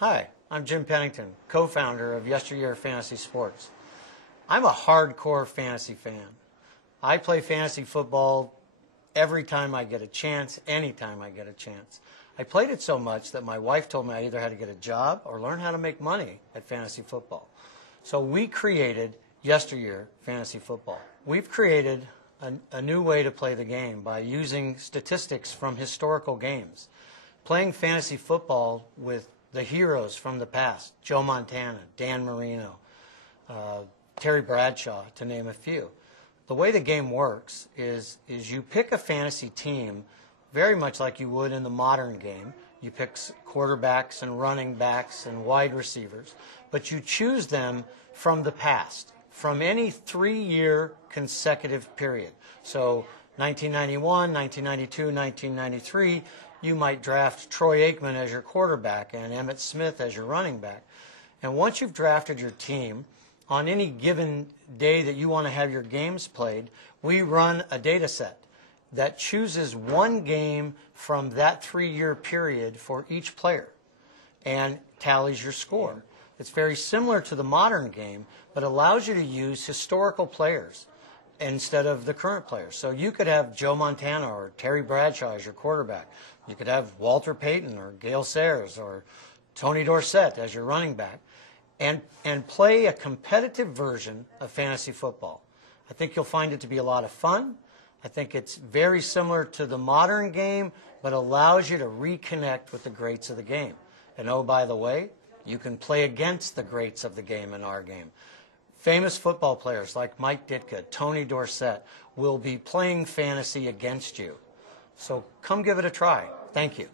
Hi, I'm Jim Pennington, co-founder of YesterYear Fantasy Sports. I'm a hardcore fantasy fan. I play fantasy football every time I get a chance, anytime I get a chance. I played it so much that my wife told me I either had to get a job or learn how to make money at fantasy football. So we created YesterYear Fantasy Football. We've created a new way to play the game by using statistics from historical games. Playing fantasy football with the heroes from the past, Joe Montana, Dan Marino, Terry Bradshaw, to name a few. The way the game works is you pick a fantasy team very much like you would in the modern game. You pick quarterbacks and running backs and wide receivers, but you choose them from the past, from any 3-year consecutive period. So 1991, 1992, 1993, you might draft Troy Aikman as your quarterback and Emmitt Smith as your running back. And once you've drafted your team, on any given day that you want to have your games played, we run a data set that chooses one game from that 3-year period for each player and tallies your score. It's very similar to the modern game, but allows you to use historical players instead of the current players. So you could have Joe Montana or Terry Bradshaw as your quarterback. You could have Walter Payton or Gale Sayers or Tony Dorsett as your running back and play a competitive version of fantasy football. I think you'll find it to be a lot of fun. I think it's very similar to the modern game, but allows you to reconnect with the greats of the game. And oh, by the way, you can play against the greats of the game in our game. Famous football players like Mike Ditka, Tony Dorsett will be playing fantasy against you. So come give it a try. Thank you.